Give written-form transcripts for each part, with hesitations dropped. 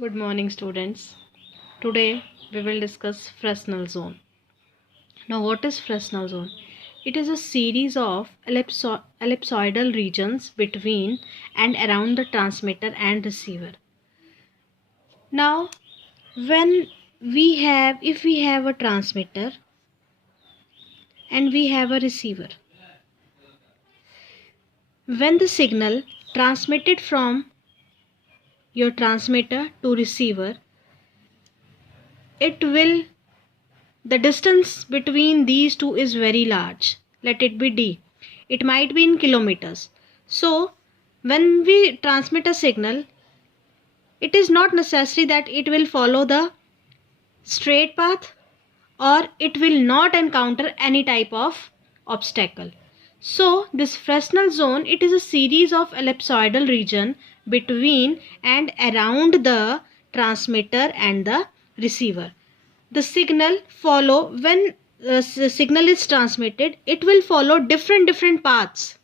Good morning, students. Today we will discuss Fresnel zone. Now, what is Fresnel zone? It is a series of ellipsoidal regions between and around the transmitter and receiver. Now, if we have a transmitter and we have a receiver, when the signal transmitted from your transmitter to receiver, the distance between these two is very large. Let it be d. It might be in kilometers. So, when we transmit a signal, it is not necessary that it will follow the straight path or it will not encounter any type of obstacle. So, this Fresnel zone, it is a series of ellipsoidal region between and around the transmitter and the receiver. The signal follow when the signal is transmitted, it will follow different paths.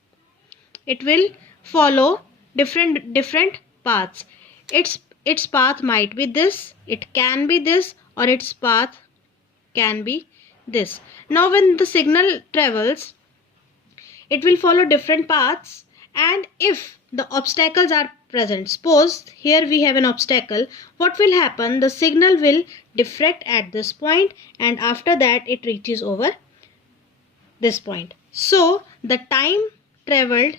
It will follow different paths. Its path might be this, it can be this, or its path can be this. Now when the signal travels, it will follow different paths, and if the obstacles are present, suppose here we have an obstacle, what will happen? The signal will diffract at this point, and after that it reaches over this point. So the time traveled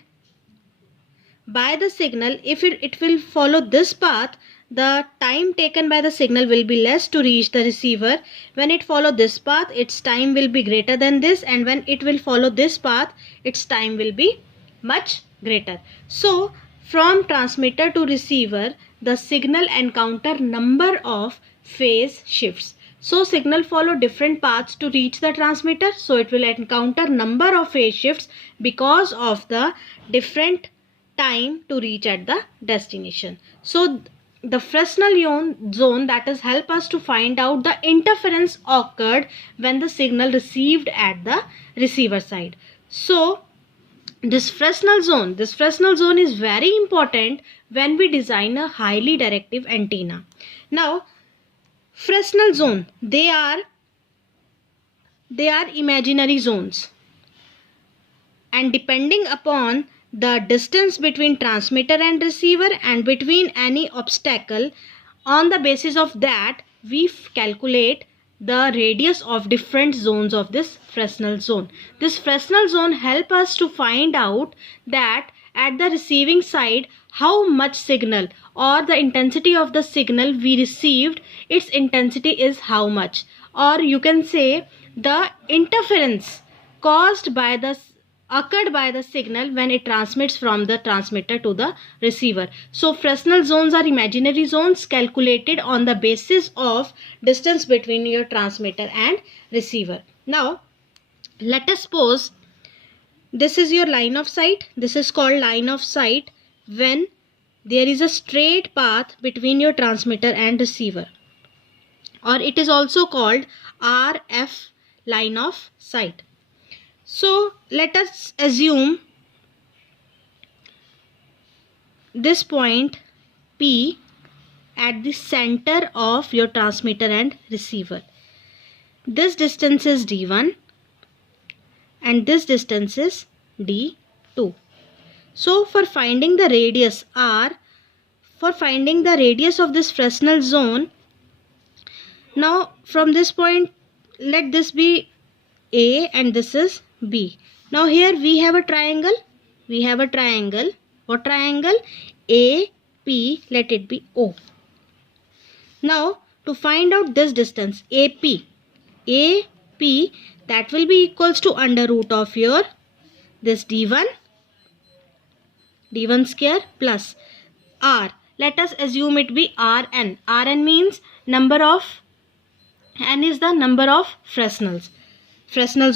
by the signal, if it will follow this path, the time taken by the signal will be less to reach the receiver. When it follow this path, its time will be greater than this, and when it will follow this path, its time will be much greater. So from transmitter to receiver, the signal encounter number of phase shifts. So signal follow different paths to reach the transmitter, so it will encounter number of phase shifts because of the different time to reach at the destination. So the Fresnel zone, that is help us to find out the interference occurred when the signal received at the receiver side. So this Fresnel zone is very important when we design a highly directive antenna. Now Fresnel zone, they are imaginary zones, and depending upon the distance between transmitter and receiver and between any obstacle, on the basis of that we calculate the radius of different zones of this Fresnel zone. This Fresnel zone help us to find out that at the receiving side how much signal or the intensity of the signal we received, its intensity is how much, or you can say the interference occurred by the signal when it transmits from the transmitter to the receiver. So Fresnel zones are imaginary zones calculated on the basis of distance between your transmitter and receiver. Now let us suppose this is your line of sight. This is called line of sight when there is a straight path between your transmitter and receiver, or it is also called RF line of sight. So let us assume this point P at the center of your transmitter and receiver. This distance is D1 and this distance is D2. So for finding the radius R, for finding the radius of this Fresnel zone, now from this point, let this be A and this is B. Now here we have a triangle. What triangle? AP, let it be O. Now to find out this distance AP, that will be equals to under root of your this D1 square plus R. Let us assume it be Rn. Rn means number of, N is the number of Fresnels.